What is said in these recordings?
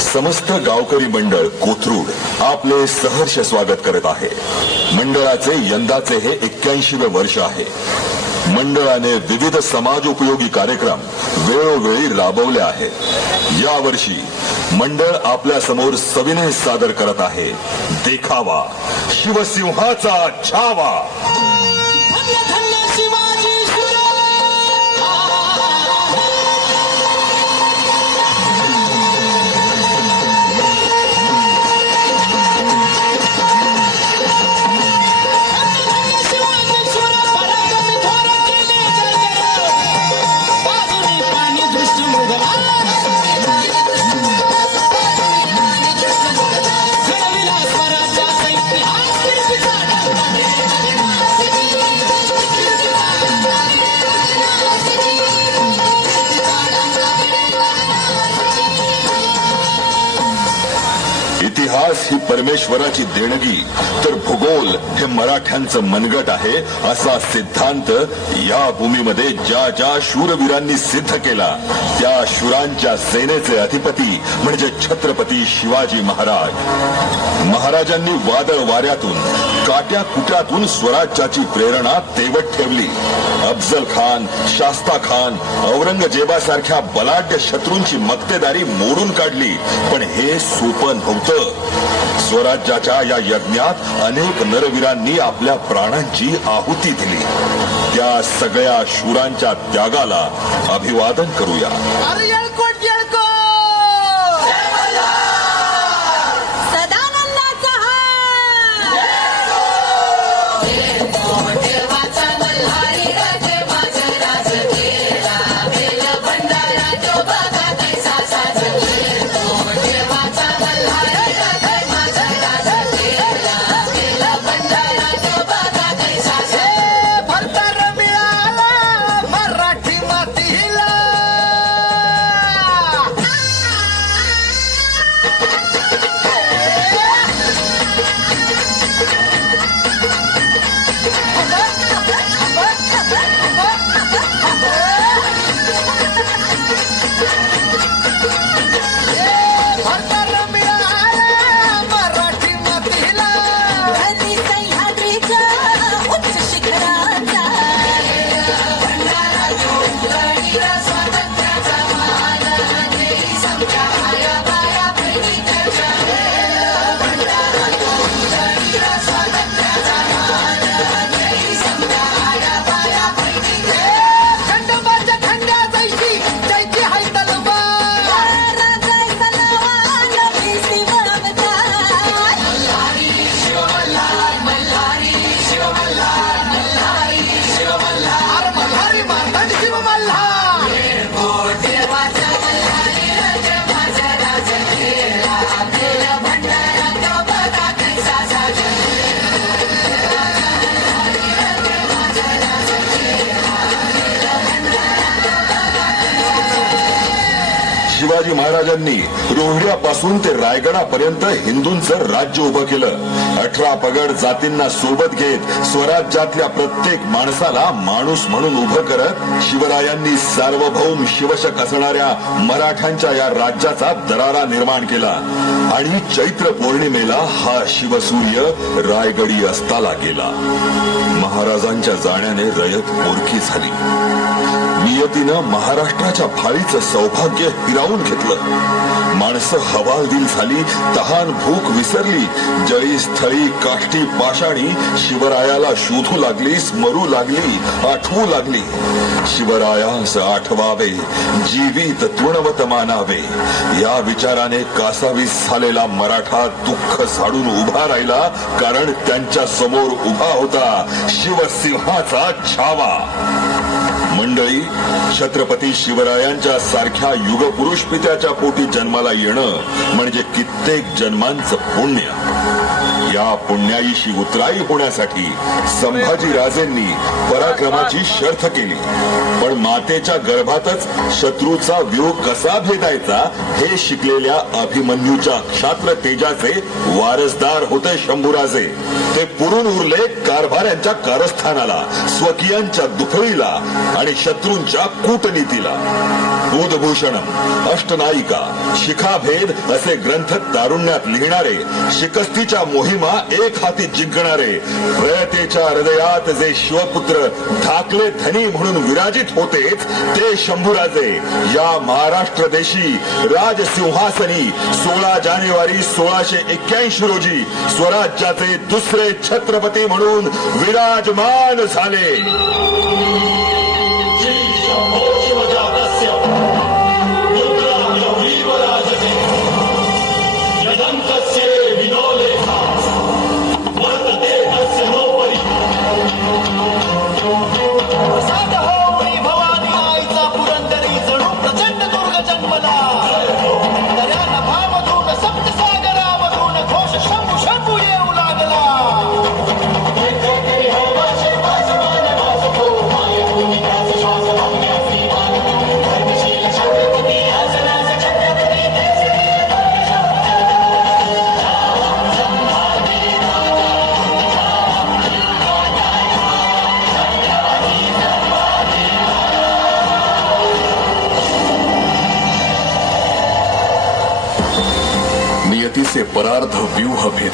समस्त गावकरी मंडळ कोथरूड आपले सहर्ष स्वागत करत आहे. मंडळाचे यंदाचे हे एक्क्याऐंशीवे वर्ष आहे. मंडळाने विविध समाज उपयोगी कार्यक्रम वेळोवेळी राबवले आहेत. यावर्षी मंडळ आपल्यासमोर सविनय सादर करत आहे. देखावा. शिवसिंहाचा छावा. परमेश्वराची देणगी. तर भूगोल हे मराठ्यांचं मनगट आहे असा सिद्धांत या भूमीमध्ये ज्या ज्या शूरवीरांनी सिद्ध केला त्या शूरांच्या सेनेचे अधिपती म्हणजे छत्रपती शिवाजी महाराज. महाराजांनी वादळ वाऱ्यातून काट्या कुट्यातून स्वराज्याची प्रेरणा तेवट ठेवली. अफजल खान शास्ता खान औरंगजेबासारख्या बलाढ्य शत्रूंची मक्तेदारी मोडून काढली. पण हे सोपं नव्हतं. स्वराज्याच्या या यज्ञात अनेक नरवीरांनी आपल्या प्राणांची आहुती दिली. त्या सगळ्या शूरांच्या त्यागाला अभिवादन करूया. शिवाजी महाराजांनी रोहिड्यापासून ते रायगडापर्यंत हिंदूंचं राज्य उभं केलं. अठरा पगड जातींना सोबत घेत स्वराज्यातल्या प्रत्येक माणसाला माणूस म्हणून उभं करत शिवरायांनी सार्वभौम शिवशक असणाऱ्या मराठ्यांच्या या राज्याचा दरारा निर्माण केला. आणि चैत्र पौर्णिमेला हा शिवसूर्य रायगडी अस्ताला गेला. महाराजांच्या जाण्याने रयत मोरखी झाली. नियतीनं महाराष्ट्राच्या भाळीचं सौभाग्य हिरावून घेतलं. माणसं हवालदिल झाली तहान भूक विसरली. जळी स्थळी काष्टी पाषाणी शिवरायाला शोधू लागली स्मरू लागली आठवू लागली. शिवरायास आठवावे जीवित तृणवत मानावे. या विचाराने कासावीस झालेला मराठा दुःख झाडून उभा राहिला कारण त्यांच्यासमोर उभा होता शिवसिंहाचा छावा. मंडळी छत्रपती शिवरायांच्या सारख्या युगपुरुष पित्याच्या पोटी जन्माला येणं म्हणजे कित्येक जन्मांचं पुण्य. या पुण्याईशी उतराई होण्यासाठी संभाजी राजेंनी पराक्रमाची शर्थ केली. पण मातेच्या गर्भातच शत्रूचा व्यूह कसा भेदायचा हे शिकलेल्या अभिमन्यूच्या क्षात्र तेजाचे वारसदार होते शंभूराजे. हे पुरून उरले कारभाऱ्यांच्या कारस्थानाला स्वकीयांच्या दुफळीला आणि शत्रूंच्या कूटनीतीला. बुधभूषणम अष्टनायिका शिखाभेद असे ग्रंथ तारुण्यात लिहिणारे शिकस्तीच्या मोहिमा एक हाती जिंकणारे प्रयतेच्या हृदयात जे शिवपुत्र धाकले धनी म्हणून विराजित होतेच ते शंभूराजे या महाराष्ट्र देशी राजसिंहासनी सोळा जानेवारी सोळाशे एक्क्याऐंशी रोजी स्वराज्याचे दुसरे छत्रपती म्हणून विराजमान झाले.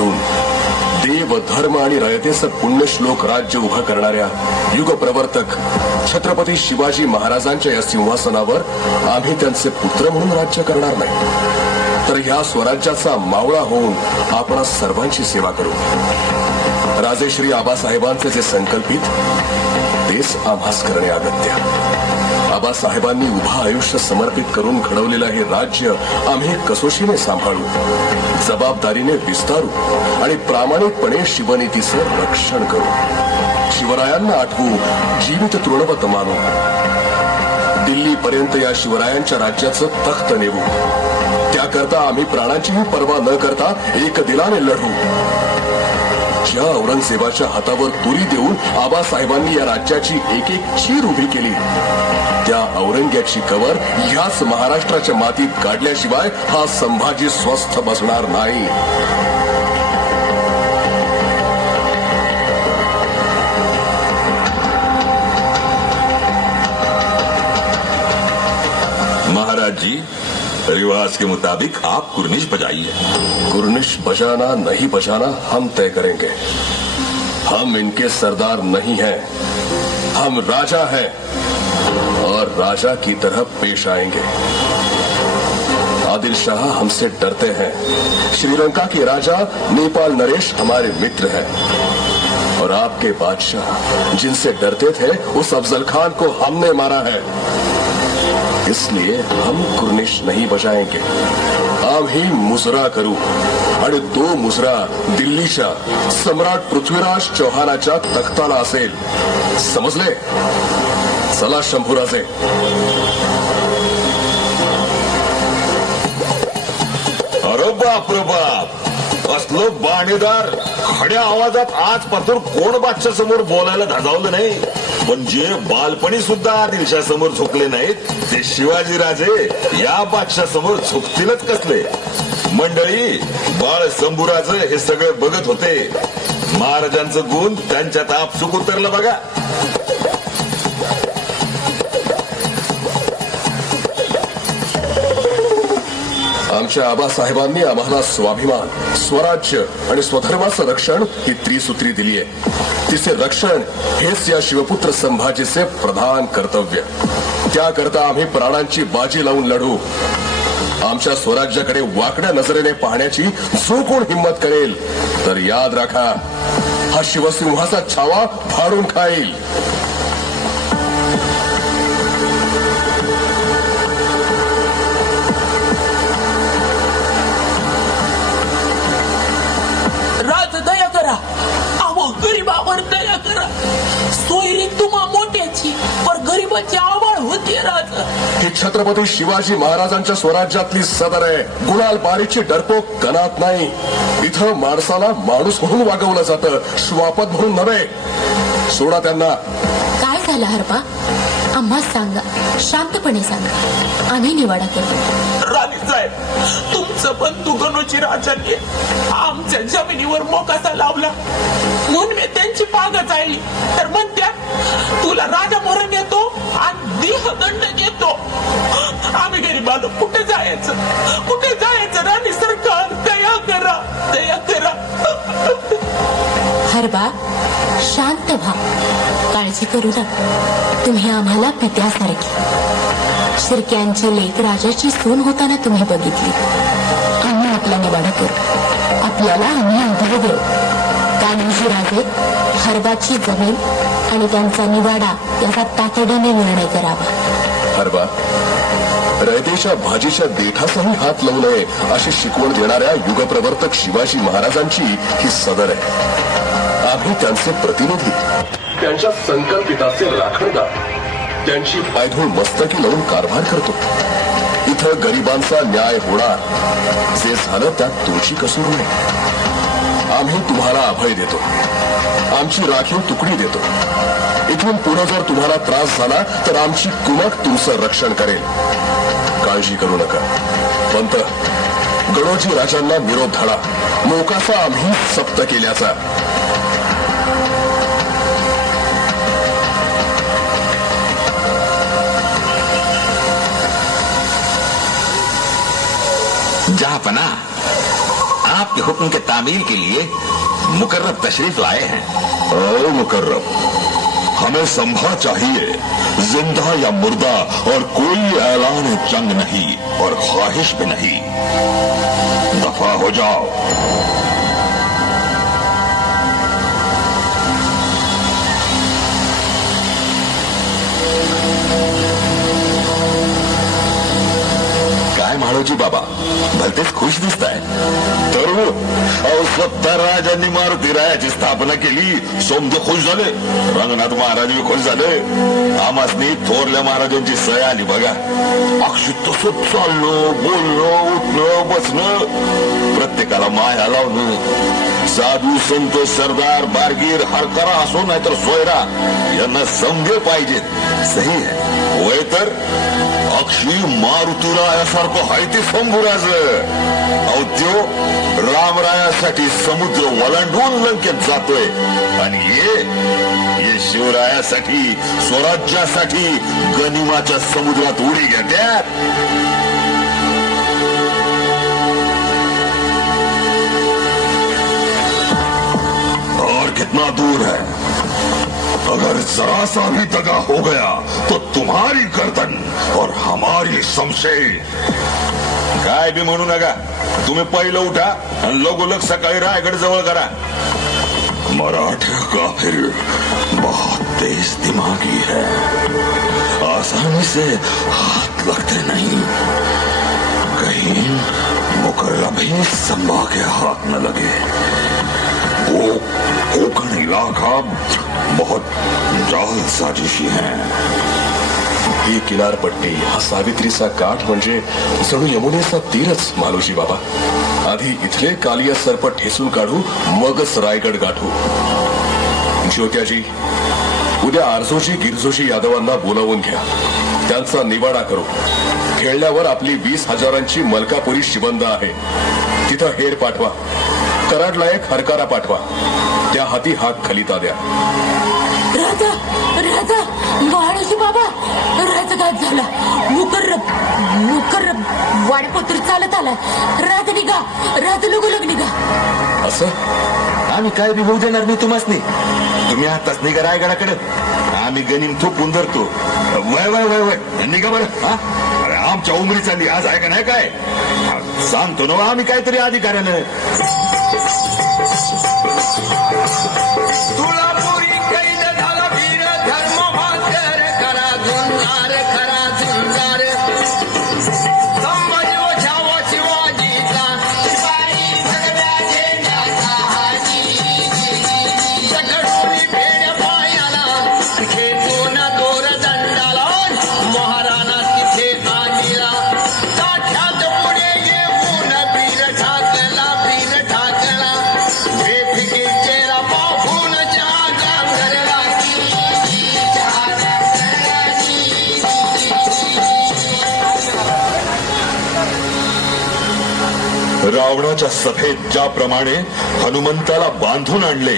व्यूह देव धर्म आणि रयतेचं पुण्यश्लोक राज्य उभं करणाऱ्या युग प्रवर्तक छत्रपती शिवाजी महाराजांच्या या सिंहासनावर आम्ही त्यांचे पुत्र म्हणून राज्य करणार नाही. तर ह्या स्वराज्याचा मावळा होऊन आपण सर्वांची सेवा करू. राजेश्री आबासाहेबांचे जे संकल्पित तेच आभास करणे अगत्य. बाबासाहेबांनी उभा आयुष्य समर्पित करून घडवलेलं हे राज्य आम्ही कसोशीने सांभाळू जबाबदारीने विस्तारू आणि प्रामाणिकपणे शिवनीतीचं रक्षण करू. शिवरायांना आठवू जीवित तृणवत मानू. दिल्लीपर्यंत या शिवरायांच्या राज्याचं तख्त नेवू त्याकरता आम्ही प्राणांचीही पर्वा न करता एक दिलाने लढू. ज्या औरंगजेबाच्या हातावर तुरी देऊन आबासाहेबांनी या राज्याची एक एक चीर उभी केली. त्या औरंग्याची कवर ह्याच महाराष्ट्राच्या मातीत काढल्याशिवाय हा संभाजी स्वस्थ बसणार नाही. महाराज जी रिवाज के मुताबिक आप कुर्निश बजाइए। कुर्निश बजाना नहीं बजाना हम तय करेंगे। हम इनके सरदार नहीं हैं। हम राजा हैं और राजा की तरह पेश आएँगे। आदिल शाह हमसे डरते हैं। श्रीलंका के राजा नेपाल नरेश हमारे मित्र हैं। और आपके बादशाह जिनसे डरते थे, उस अफजल खान को हमने मारा है। इसलिए हम कुर्निश नहीं बजाएंगे। आम्ही मुजरा करू। आणि तो मुजरा दिल्लीच्या सम्राट पृथ्वीराज चौहानाच्या तख्ताला असेल। समजले चला शंभूराजे। अरे बाप रे बाप! असलो बाणेदार खड्या आवाजात आजपासून कोण बादशा समोर बोलायला धजावलं नाही? पण जे बालपणी सुद्धा दिलशा समोर झुकले नाहीत. ते शिवाजी राजे या बादशाह समोर झुकतीलच कसले. मंडळी बाळ शंभूराजे हे सगळे बघत होते. महाराजांचं गुण त्यांच्यात आपसुक उतरलं बघा. आमच्या आबासाहेबांनी आम्हाला स्वाभिमान स्वराज्य आणि स्वधर्माचं रक्षण ही त्रिसूत्री दिली आहे. तिचे रक्षण हेच या शिवपुत्र संभाजीचे प्रधान कर्तव्य. त्याकरता आम्ही प्राणांची बाजी लावून लढू. आमच्या स्वराज्याकडे वाकड्या नजरेने पाहण्याची जो कोण हिंमत करेल. तर याद राखा हा शिवसिंहाचा छावा फाडून खाईल. पण गरीबाची आवड होते राज. ही छत्रपती शिवाजी महाराजांच्या स्वराज्यातली सदर आहे. गुलाल बारीची डरपोक कनात नाही. इथं माणसाला माणूस म्हणून वागवलं जातं. श्वापद म्हणून नव्हे. सोडा त्यांना. काय झालं हरपा? आम्हा सांगा. शांतपणे सांगा. आम्ही निवाडा करू राणी साहेब तुमचं आमचं बंधू गणोजी राजांनी आमच्या जमिनीवर मोकासा लावला. म्हणून मी त्यांची पाग चालली तर म्हणत्या तुला राजा मरण येतो आणि देहदंड येतो आम्ही गरीब कुठे जायचं? कुठे जायचं? राणी सरकार दया करा दया करा. हरबा शांत व्हा. काळजी करू नका. तुम्ही आम्हाला पित्यासारखी. शिरक्यांचे लेख राजाची सून होताना तुम्ही बघितली. आम्ही आपला आपल्याला आम्ही अभय देऊ. कान्होजी राजे हरबाची जमीन आणि त्यांचा निवाडा याचा तातडीने निर्णय करावा. हरबा रयतेच्या भाजीच्या देठाचाही हात लावू नये अशी शिकवण देणाऱ्या युगप्रवर्तक शिवाजी महाराजांची ही सदर आहे. आम्ही त्यांचे प्रतिनिधी. त्यांच्या संकल्पिताचे राखणदार. त्यांची पायधूळ मस्तकी लावून कारभार करतो. इथं गरिबांचा न्याय होणार. जे झालं त्यात तुळशी कसूर नाही. आम्ही तुम्हाला अभय देतो. आमची राखीव तुकडी देतो. इथून पुढे जर तुम्हाला त्रास झाला तर आमची कुमक तुमचं रक्षण करेल. काळजी करू नका. पंत गणोजी राजांना विरोध धाडा. मोकाचा आम्ही सप्त केल्याचा. जहापना आपके हुक्म के तामील के लिए मुकर्रब तशरीफ़ लाए हैं। ओ मुकर्रम हमें संभा चाहिए, ज़िंदा या मुर्दा, और कोई ऐलान जंग नहीं और ख्वाहिश भी नहीं। दफ़ा हो जाओ। काय बाबा भलतेच खुश दिसत आहे तर हो, अहो स्वतः राजांनी मारुती रायाची स्थापना केली. सोमद खुश झाले. रंगनाथ महाराज बी खुश झाले. आमासनी थोरल्या महाराजांची सय आली बघा. अक्षु तसंच चाललो बोललो उठणं बसणं प्रत्येकाला माया लावणं. साधू संत सरदार बारगीर हरकरा असो नाहीतर सोयरा यांना समजे पाहिजेत. सही आहे. होय तर? अक्षी मारुतीरायासारखं हाय ते शंभूराज अहो रामरायासाठी समुद्र वलांडून लंकेत जातोय. आणि ये ये शिवरायासाठी स्वराज्यासाठी गनिमाच्या समुद्रात उडी घेत्यात. और कितना दूर है. अगर जरा सा भी दगा हो गया तो तुम्हारी गर्दन और हमारी शमशेर। काय बी म्हणू नका। तुम्ही पहिलं उठा आणि लगोलग सकाळी रायगड जवळ करा। मराठा काफिर बहुत तेज दिमागी है। आसानी से हाथ लगते नहीं। कहीं मुकर्रम ही संभा के हाथ न लगे। वो कोकण इलाका बहुत जाल साजिशी है। ही किनारपट्टी हा सावित्रीचा काठ म्हणजे जणू यमुनेचा तीरच मालोजी बाबा. आधी इथले कालिया सर्प ठेसून काढू मगच रायगड गाठू. ज्योत्याजी उद्या आरजोजी गिरजोजी यादवांना बोलावून घ्या. त्यांचा निवाडा करू. खेळल्यावर आपली वीस हजारांची मलकापुरी शिबंद आहे. तिथं हेर पाठवा. कराडला एक हरकारा पाठवा. त्या हाती हात खलिता द्या. राजा राजा महाराजी बाबा राजघात झाला. मुकर्रब मुकर्रब वाडपत्र चालत आला. राज निघा राज लगोलग निघा. असं? आम्ही काय बी होऊ देणार नाही तुम्हाला तुम्ही आताच निघा रायगडाकडे. आम्ही गनिम थोपून धरतो. वय वय वय वय. निघा बरं हा? अरे आमच्या उमरीचा लिहाज आहे का नाही काय? हा, सांगतो ना आम्ही काहीतरी अधिकाऱ्यानं. Thank you. रावणाच्या सभेत ज्याप्रमाणे हनुमंताला बांधून आणले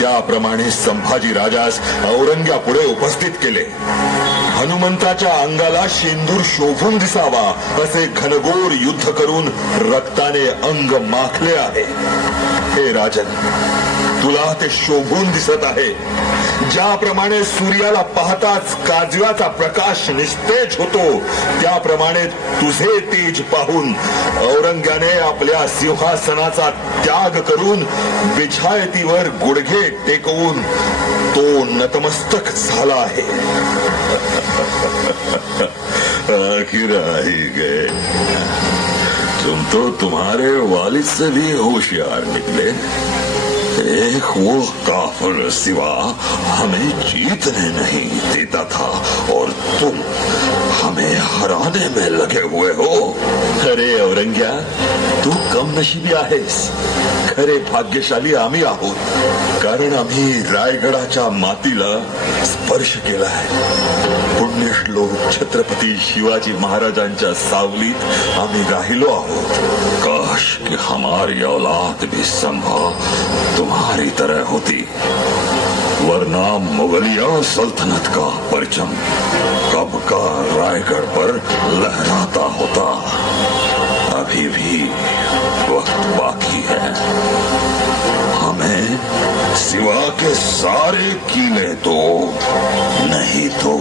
त्याप्रमाणे संभाजी राजास औरंग्यापुढे उपस्थित केले. हनुमंताच्या अंगाला शेंदूर शोभून दिसावा असे घनघोर युद्ध करून रक्ताने अंग माखले आहे. हे राजन तुला ते शोभून दिसत आहे. ज्याप्रमाणे सूर्याला पाहताच काजव्याचा प्रकाश निस्तेज होतो त्याप्रमाणे तुझे तेज पाहून औरंगाने आपल्या सिंहासनाचा त्याग करून विछायतीवर गुडघे टेकवून तो नतमस्तक झाला आहे. आखिर गए तुम तो तुम्हारे वालिद से भी होशियार निकले. एक वो काफर सिवा हमें जीतने नहीं देता था और तुम हमें हराने में लगे हुए हो। अरे औरंग्या तू कम नशिबी आहेस। खरे भाग्यशाली आम्ही आहोत। कारण आम्ही रायगडाच्या मातीला स्पर्श केला केलाय पुण्यश्लोक छत्रपती शिवाजी महाराजांच्या सावलीत आम्ही राहिलो आहोत। काश की हमारी औलाद भी संभव तुम्हारी तरह होती। वरना मुगलिया सल्तनत का परचम कब का रायगढ़ पर लहराता होता। अभी भी वक्त बाकी है। हमें सिवा के सारे कीले तो नहीं तो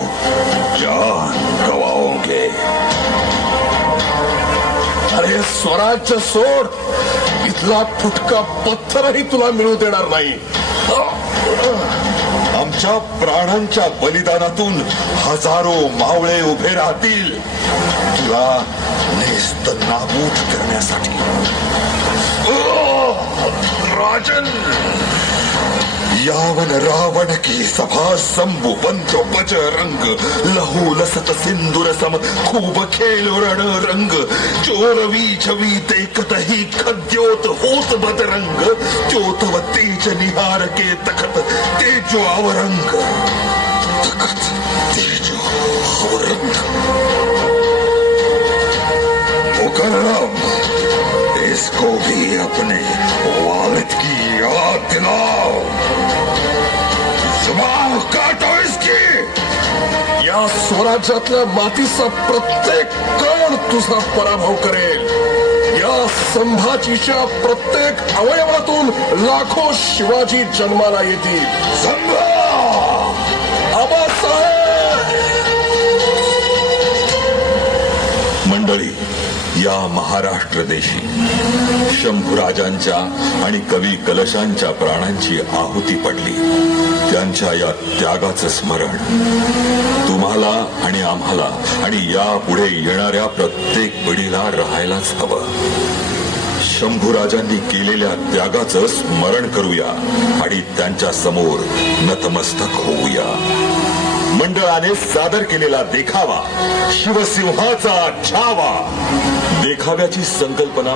जान गवाओगे। अरे स्वराज्य सोड कुठला फुटका पत्थरही तुला मिळू देणार नाही. आमच्या प्राणांच्या बलिदानातून हजारो मावळे उभे राहतील. तुला नेस्त नाबूद करण्यासाठी. राजन! यावन रावण की सभा संभु पंचो बज रंग लहू लसत सिंदूर सम खूब खेल रण रंग चोरवी छवी देखत ही खद्योत होत बद रंग चोतव तेज निहार के तखत तेजो अवरंग। तखत तेजो अवरंग। मुकर्रम इसको भी अपने वालिद की याद दिलाओ। जुबान काटो या स्वराज्यातल्या मातीचा प्रत्येक कण तुझा पराभव करेल. या संभाजीच्या प्रत्येक अवयवातून लाखो शिवाजी जन्माला येतील. संभा! मंडळी या महाराष्ट्र देशी शंभूराजांच्या आणि कवी कलशांच्या प्राणांची आहुती पडली. त्यांच्या या त्यागाचं स्मरण. तुम्हाला आणि आम्हाला आणि यापुढे येणाऱ्या प्रत्येक पिढीला राहायलाच हवं. शंभूराजांनी केलेल्या त्यागाचं स्मरण करूया आणि त्यांच्यासमोर नतमस्तक होऊया. मंडळाने सादर केलेला देखावा शिवसिंहाचा छावा. देखाव्याची संकल्पना